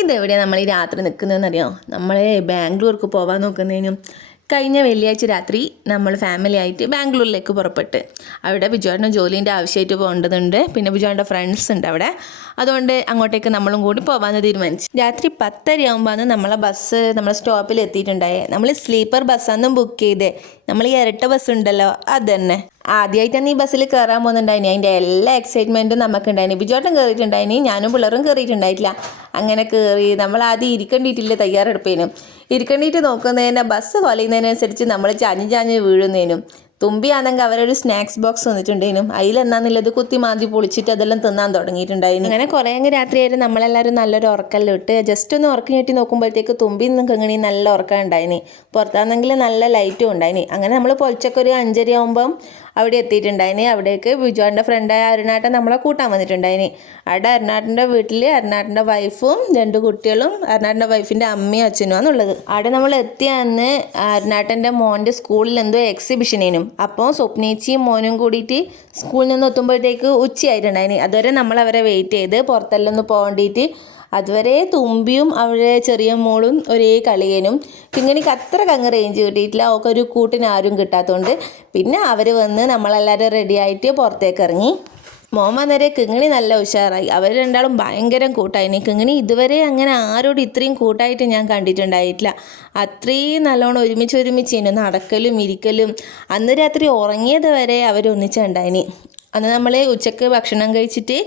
ഇതെവിടെയാണ് നമ്മൾ ഈ രാത്രി നിൽക്കുന്നതെന്നറിയോ നമ്മൾ ബാംഗ്ലൂർക്ക് പോകാൻ നോക്കുന്നതിനും കഴിഞ്ഞ വെള്ളിയാഴ്ച രാത്രി നമ്മൾ ഫാമിലി ആയിട്ട് ബാംഗ്ലൂരിലേക്ക് പുറപ്പെട്ട്. അവിടെ ബിജുവാടിന് ജോലീന്റെ ആവശ്യമായിട്ട് പോകേണ്ടതുണ്ട്. പിന്നെ ബിജുവാടിന്റെ ഫ്രണ്ട്സ് ഉണ്ട് അവിടെ. അതുകൊണ്ട് അങ്ങോട്ടേക്ക് നമ്മളും കൂടി പോകാമെന്ന് തീരുമാനിച്ചു. രാത്രി പത്തരയാകുമ്പോഴാണ് നമ്മളെ ബസ് നമ്മളെ സ്റ്റോപ്പിൽ എത്തിയിട്ടുണ്ടായേ. നമ്മൾ സ്ലീപ്പർ ബസ്സാന്നും ബുക്ക് ചെയ്തേ. നമ്മൾ ഈ ഇരട്ട ബസ് ഉണ്ടല്ലോ അത് തന്നെ ആദ്യമായിട്ടാണ് ഈ ബസ്സിൽ കയറാൻ പോകുന്നുണ്ടായിനി. അതിന്റെ എല്ലാ എക്സൈറ്റ്മെന്റും നമുക്കുണ്ടായിനി. ബിജോട്ടൻ കയറിയിട്ടുണ്ടായിനി ഞാനും പിള്ളേറും കയറിയിട്ടുണ്ടായിട്ടില്ല അങ്ങനെ കയറി നമ്മൾ ആദ്യം ഇരിക്കേണ്ടിയിട്ടില്ല തയ്യാറെടുപ്പേനും. ഇരിക്കേണ്ടിയിട്ട് നോക്കുന്നതിന് ബസ് കൊലയുന്നതിനനുസരിച്ച് നമ്മൾ ചാഞ്ഞ് ചാഞ്ഞ് വീഴുന്നതിനും തുമ്പിയാണെങ്കിൽ അവരൊരു സ്നാക്സ് ബോക്സ് വന്നിട്ടുണ്ടേനും അതിലെന്നാന്നുള്ളത് കുത്തി മാന്തി പൊളിച്ചിട്ട് അതെല്ലാം തിന്നാൻ തുടങ്ങിയിട്ടുണ്ടായിരുന്നു അങ്ങനെ കുറേ അങ്ങ് രാത്രിയായിരുന്നു നമ്മളെല്ലാവരും നല്ലൊരു ഉറക്കെല്ലാം ഇട്ട് ജസ്റ്റ് ഒന്ന് ഉറക്കം ഞെട്ടി നോക്കുമ്പോഴത്തേക്ക് തുമ്പി കങ്ങണി നല്ല ഉറക്കം ഉണ്ടായിനി പുറത്താണെങ്കിൽ നല്ല ലൈറ്റും ഉണ്ടായിനി. അങ്ങനെ നമ്മൾ പൊളിച്ചൊക്കെ ഒരു അഞ്ചര ആകുമ്പം അവിടെ എത്തിയിട്ടുണ്ടായിന്. അവിടേക്ക് ബിജുവാന്റെ ഫ്രണ്ടായ അരുണാട്ടൻ നമ്മളെ കൂട്ടാൻ വന്നിട്ടുണ്ടായിന്. അവിടെ അരുണാട്ടന്റെ വീട്ടിൽ അരുണാട്ടന്റെ വൈഫും രണ്ട് കുട്ടികളും അരുണാട്ടന്റെ വൈഫിന്റെ അമ്മയും അച്ഛനും ഉള്ളത് അവിടെ നമ്മൾ എത്തിയ അന്ന് അരുണാട്ടന്റെ മോന്റെ സ്കൂളിൽ എന്തോ എക്സിബിഷനേനും അപ്പോൾ സ്വപ്നേച്ചിയും മോനും കൂടിയിട്ട് സ്കൂളിൽ നിന്ന് എത്തുമ്പോഴത്തേക്ക് ഉച്ചയായിട്ടുണ്ടായിന്. അതുവരെ നമ്മൾ അവരെ വെയിറ്റ് ചെയ്ത് പുറത്തെല്ലാം ഒന്ന് പോകേണ്ടിയിട്ട് അതുവരെ തുമ്പിയും അവരുടെ ചെറിയ മോളും ഒരേ കളിയനും. കിങ്ങണിക്ക് അത്ര കങ്ങ് റേഞ്ച് കിട്ടിയിട്ടില്ല. ഒക്കെ ഒരു കൂട്ടിന് ആരും കിട്ടാത്തതുകൊണ്ട് പിന്നെ അവർ വന്ന് നമ്മളെല്ലാവരും റെഡിയായിട്ട് പുറത്തേക്ക് ഇറങ്ങി. മോൻ വന്നേരെ കിങ്ങിണി നല്ല ഉഷാറായി. അവർ രണ്ടാളും ഭയങ്കരം കൂട്ടായിനി കിങ്ങിണി ഇതുവരെ അങ്ങനെ ആരോട് ഇത്രയും കൂട്ടായിട്ട് ഞാൻ കണ്ടിട്ടുണ്ടായിട്ടില്ല. അത്രയും നല്ലോണം ഒരുമിച്ച് ഒരുമിച്ച് നടക്കലും ഇരിക്കലും. അന്ന് രാത്രി ഉറങ്ങിയത് വരെ അവരൊന്നിച്ചുണ്ടായിനി. അന്ന് നമ്മൾ ഉച്ചയ്ക്ക് ഭക്ഷണം കഴിച്ചിട്ട്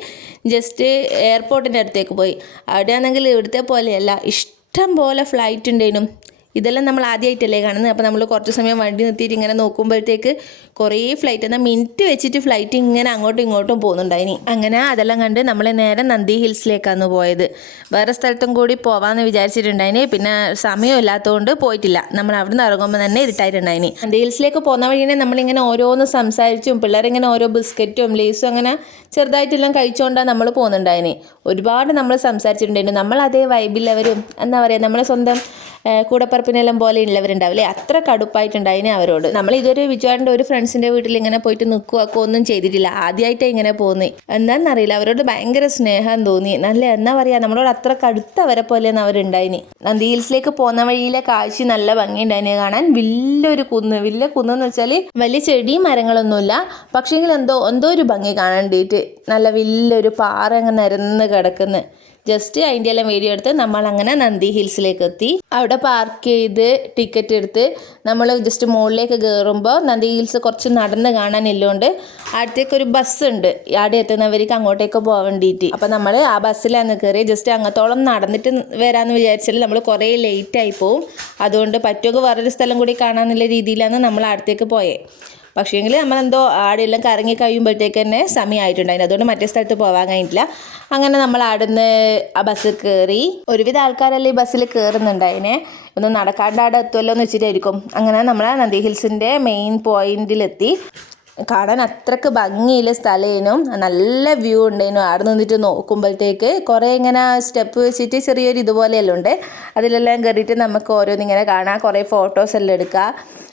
ജസ്റ്റ് എയർപോർട്ടിന്റെ അടുത്തേക്ക് പോയി. അവിടെയാണെങ്കിൽ ഇവിടുത്തെ പോലെയല്ല. ഇഷ്ടം പോലെ ഫ്ലൈറ്റ് ഉണ്ടേനും ഇതെല്ലാം നമ്മൾ ആദ്യമായിട്ടല്ലേ കാണുന്നത്. അപ്പോൾ നമ്മൾ കുറച്ച് സമയം വണ്ടി നിർത്തിയിട്ട് ഇങ്ങനെ നോക്കുമ്പോഴത്തേക്ക് കുറേ ഫ്ലൈറ്റ് എന്നാൽ മിനിറ്റ് വെച്ചിട്ട് ഫ്ലൈറ്റ് ഇങ്ങനെ അങ്ങോട്ടും ഇങ്ങോട്ടും പോകുന്നുണ്ടായിനി അങ്ങനെ അതെല്ലാം കണ്ട് നമ്മൾ നേരെ നന്ദി ഹിൽസിലേക്കാണ് പോയത്. വേറെ സ്ഥലത്തും കൂടി പോവാമെന്ന് വിചാരിച്ചിട്ടുണ്ടായിനി. പിന്നെ സമയമില്ലാത്തതുകൊണ്ട് പോയിട്ടില്ല. നമ്മൾ അവിടെ നിന്ന് ഇറങ്ങുമ്പോൾ തന്നെ ഇരുട്ടായിട്ടുണ്ടായിനി. നന്ദി ഹിൽസിലേക്ക് പോകുന്ന വഴിയെ നമ്മളിങ്ങനെ ഓരോന്ന് സംസാരിച്ചും പിള്ളേരിങ്ങനെ ഓരോ ബിസ്ക്കറ്റും ലേസും അങ്ങനെ ചെറുതായിട്ടെല്ലാം കഴിച്ചുകൊണ്ടാണ് നമ്മൾ പോകുന്നുണ്ടായിനി. ഒരുപാട് നമ്മൾ സംസാരിച്ചിട്ടുണ്ടായിരുന്നു നമ്മൾ അതേ വൈബിലവരും എന്താ പറയുക നമ്മളെ സ്വന്തം കൂടപ്പറപ്പിനെല്ലാം പോലെ ഉള്ളവരുണ്ടാവില്ലേ? അത്ര കടുപ്പായിട്ടുണ്ടായിനെ അവരോട്. നമ്മൾ ഇതൊരു വിജുവാറിന്റെ ഒരു ഫ്രണ്ട്സിന്റെ വീട്ടിൽ ഇങ്ങനെ പോയിട്ട് നിൽക്കുകയൊക്കെ ഒന്നും ചെയ്തിട്ടില്ല. ആദ്യമായിട്ടേ ഇങ്ങനെ പോകുന്നത് എന്താണെന്നറിയില്ല അവരോട് ഭയങ്കര സ്നേഹം തോന്നി. നല്ല എന്നാ പറയുക നമ്മളോട് അത്ര കടുത്തവരെ പോലെയാണ് അവരുണ്ടായിനി. നന്ദി ഹിൽസിലേക്ക് പോകുന്ന വഴിയിലെ കാഴ്ച നല്ല ഭംഗിയുണ്ടായിനെ. കാണാൻ വലിയൊരു കുന്ന് വലിയ കുന്ന് എന്ന് വെച്ചാൽ വലിയ ചെടിയും മരങ്ങളൊന്നുമില്ല. പക്ഷേങ്കിൽ എന്തോ എന്തോ ഒരു ഭംഗി കാണാണ്ടിട്ട് നല്ല വലിയൊരു പാറ അങ്ങ് നിരന്ന് കിടക്കുന്നു. ജസ്റ്റ് അതിന്റെ എല്ലാം വീഡിയോ എടുത്ത് നമ്മൾ അങ്ങനെ നന്ദി ഹിൽസിലേക്ക് എത്തി അവിടെ പാർക്ക് ചെയ്ത് ടിക്കറ്റ് എടുത്ത് നമ്മൾ ജസ്റ്റ് മുകളിലേക്ക് കയറുമ്പോൾ നന്ദി ഹിൽസ് കുറച്ച് നടന്ന് കാണാനില്ലോണ്ട് അടുത്തേക്ക് ഒരു ബസ് ഉണ്ട്. അവിടെ എത്തുന്നവർക്ക് അങ്ങോട്ടേക്ക് പോകാൻ വേണ്ടിയിട്ട് അപ്പോൾ നമ്മൾ ആ ബസ്സിലാണ് കയറി ജസ്റ്റ് അങ്ങത്തോളം നടന്നിട്ട് വരാമെന്ന് വിചാരിച്ചാൽ നമ്മൾ കുറേ ലേറ്റായി പോവും. അതുകൊണ്ട് പറ്റുമൊക്കെ വേറൊരു സ്ഥലം കൂടി കാണാമെന്നുള്ള രീതിയിലാണ് നമ്മൾ അടുത്തേക്ക് പോയത് പക്ഷേങ്കിൽ നമ്മളെന്തോ ആടെല്ലാം കറങ്ങി കഴിയുമ്പോഴത്തേക്ക് തന്നെ സമയമായിട്ടുണ്ടായിരുന്നു അതുകൊണ്ട് മറ്റേ സ്ഥലത്ത് പോകാൻ കഴിഞ്ഞിട്ടില്ല. അങ്ങനെ നമ്മൾ ആടുന്ന് ആ ബസ്സിൽ കയറി ഒരുവിധ ആൾക്കാരെല്ലാം ഈ ബസ്സിൽ കയറുന്നുണ്ടായിനെ ഒന്ന് നടക്കാണ്ട് ആടെ എത്തുമല്ലോ എന്ന് വെച്ചിട്ടായിരിക്കും. അങ്ങനെ നമ്മൾ നന്ദി ഹിൽസിന്റെ മെയിൻ പോയിന്റിലെത്തി കാണാൻ അത്രയ്ക്ക് ഭംഗിയുള്ള സ്ഥലമേനും നല്ല വ്യൂ ഉണ്ടായിരുന്നു അവിടെ നിന്നിട്ട് നോക്കുമ്പോഴത്തേക്ക് കുറേ ഇങ്ങനെ സ്റ്റെപ്പ് വെച്ചിട്ട് ചെറിയൊരു ഇതുപോലെയെല്ലാം ഉണ്ട്. അതിലെല്ലാം കയറിയിട്ട് നമുക്ക് ഓരോന്നിങ്ങനെ കാണാം. കുറേ ഫോട്ടോസ് എല്ലാം എടുക്കുക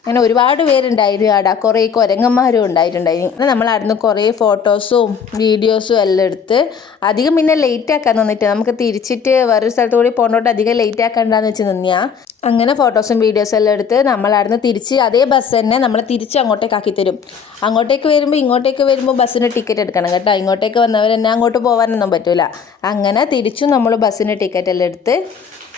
അങ്ങനെ ഒരുപാട് പേരുണ്ടായിരുന്നു ആടാ. കുറേ കുരങ്ങന്മാരും ഉണ്ടായിട്ടുണ്ടായിരുന്നു. അങ്ങനെ നമ്മൾ അവിടുന്ന് കുറേ ഫോട്ടോസും വീഡിയോസും എല്ലാം എടുത്ത് അധികം പിന്നെ ലേറ്റ് ആക്കാൻ നിന്നിട്ട് നമുക്ക് തിരിച്ചിട്ട് വേറൊരു സ്ഥലത്ത് കൂടി പോകണോട്ട് അധികം ലേറ്റ് ആക്കണ്ടെന്ന് വെച്ച് നിന്നാ അങ്ങനെ ഫോട്ടോസും വീഡിയോസും എല്ലാം എടുത്ത് നമ്മൾ അവിടുന്ന് തിരിച്ച് അതേ ബസ് തന്നെ നമ്മൾ തിരിച്ച് അങ്ങോട്ടേക്ക് ആക്കി തരും. അങ്ങോട്ടേക്ക് വരുമ്പോൾ ഇങ്ങോട്ടേക്ക് വരുമ്പോൾ ബസ്സിന് ടിക്കറ്റ് എടുക്കണം കേട്ടോ. ഇങ്ങോട്ടേക്ക് വന്നവർ തന്നെ അങ്ങോട്ട് പോകാനൊന്നും പറ്റില്ല അങ്ങനെ തിരിച്ചും നമ്മൾ ബസ്സിന് ടിക്കറ്റ് എല്ലാം എടുത്ത്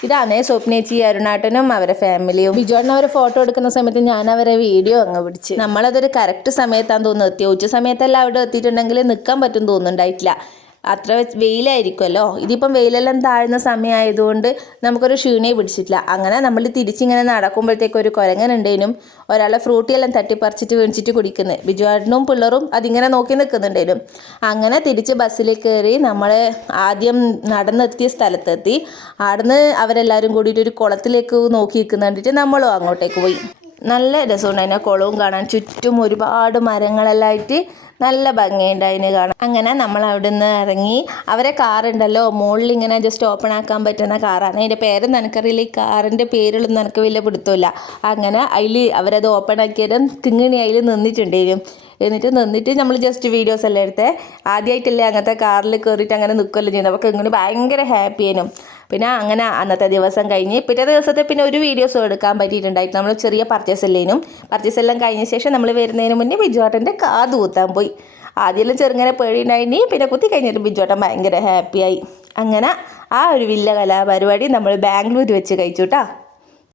ഇതാണേ സ്വപ്നേച്ചി അരുണാട്ടനും അവരെ ഫാമിലിയും. ബിജോണ്ണ അവരെ ഫോട്ടോ എടുക്കുന്ന സമയത്ത് ഞാൻ അവരെ വീഡിയോ അങ്ങ് പിടിച്ച്. നമ്മളതൊരു കറക്റ്റ് സമയത്താന്ന് തോന്നുന്നു. എത്തിയ ഉച്ച സമയത്തെല്ലാം അവിടെ എത്തിയിട്ടുണ്ടെങ്കിൽ നിൽക്കാൻ പറ്റും തോന്നുന്നുണ്ടായിട്ടില്ല. അത്ര വെയിലായിരിക്കുമല്ലോ ഇതിപ്പം വെയിലെല്ലാം താഴ്ന്ന സമയമായതുകൊണ്ട് നമുക്കൊരു ക്ഷീണേ പിടിച്ചിട്ടില്ല. അങ്ങനെ നമ്മൾ തിരിച്ചിങ്ങനെ നടക്കുമ്പോഴത്തേക്ക് ഒരു കുരങ്ങനുണ്ടേനും ഒരാളെ ഫ്രൂട്ടിയെല്ലാം തട്ടിപ്പറിച്ചിട്ട് വീണിച്ചിട്ട് കുടിക്കുന്നത് ബിജുവാട്ടനും പിള്ളറും അതിങ്ങനെ നോക്കി നിൽക്കുന്നുണ്ടേനും. അങ്ങനെ തിരിച്ച് ബസ്സിൽ കയറി നമ്മൾ ആദ്യം നടന്നെത്തിയ സ്ഥലത്തെത്തി. അവിടുന്ന് അവരെല്ലാവരും കൂടിയിട്ട് ഒരു കുളത്തിലേക്ക് നോക്കി നിൽക്കുന്നുണ്ടിട്ട് നമ്മളും അങ്ങോട്ടേക്ക് പോയി. നല്ല രസമുണ്ടായിരുന്നു കുളവും കാണാൻ. ചുറ്റും ഒരുപാട് മരങ്ങളെല്ലാം ആയിട്ട് നല്ല ഭംഗിയുണ്ട് അതിന് കാണാൻ. അങ്ങനെ നമ്മൾ അവിടെ നിന്ന് ഇറങ്ങി. അവരെ കാറുണ്ടല്ലോ മുകളിൽ ഇങ്ങനെ ജസ്റ്റ് ഓപ്പൺ ആക്കാൻ പറ്റുന്ന കാറാണ് അതിന്റെ പേരും നനക്കറിയില്ല ഈ കാറിന്റെ പേരുകളൊന്നും എനിക്ക് വലിയ പിടുത്തമില്ല. അങ്ങനെ അതിൽ അവരത് ഓപ്പൺ ആക്കിയതും തിങ്ങിണി അതിൽ നിന്നിട്ടുണ്ടായിരുന്നു. എന്നിട്ട് നിന്നിട്ട് നമ്മൾ ജസ്റ്റ് വീഡിയോസ് എല്ലാം എടുത്തേ. ആദ്യമായിട്ടല്ലേ അങ്ങനത്തെ കാറിൽ കയറിയിട്ട് അങ്ങനെ നിൽക്കുമല്ലോ ചെയ്യുന്നത്. അപ്പോൾ ഇങ്ങനെ ഭയങ്കര ഹാപ്പി ആയിരുന്നു. പിന്നെ അങ്ങനെ അന്നത്തെ ദിവസം കഴിഞ്ഞ് പിറ്റേ ദിവസത്തെ പിന്നെ ഒരു വീഡിയോസും എടുക്കാൻ പറ്റിയിട്ടുണ്ടായിരുന്നു നമ്മൾ ചെറിയ പർച്ചേസ് എല്ലേനും പർച്ചേസ് എല്ലാം കഴിഞ്ഞ ശേഷം നമ്മൾ വരുന്നതിന് മുന്നേ ബിജുവാട്ടന്റെ കാത് കൂത്താൻ പോയി. ആദ്യമെല്ലാം ചെറുങ്ങനെ പേടിയുണ്ടായിനി പിന്നെ കുത്തി കഴിഞ്ഞിട്ട് ബിജുവാട്ടൻ ഭയങ്കര ഹാപ്പിയായി അങ്ങനെ ആ ഒരു വില്ല കലാപരിപാടി നമ്മൾ ബാംഗ്ലൂർ വെച്ച് കഴിച്ചു കേട്ടോ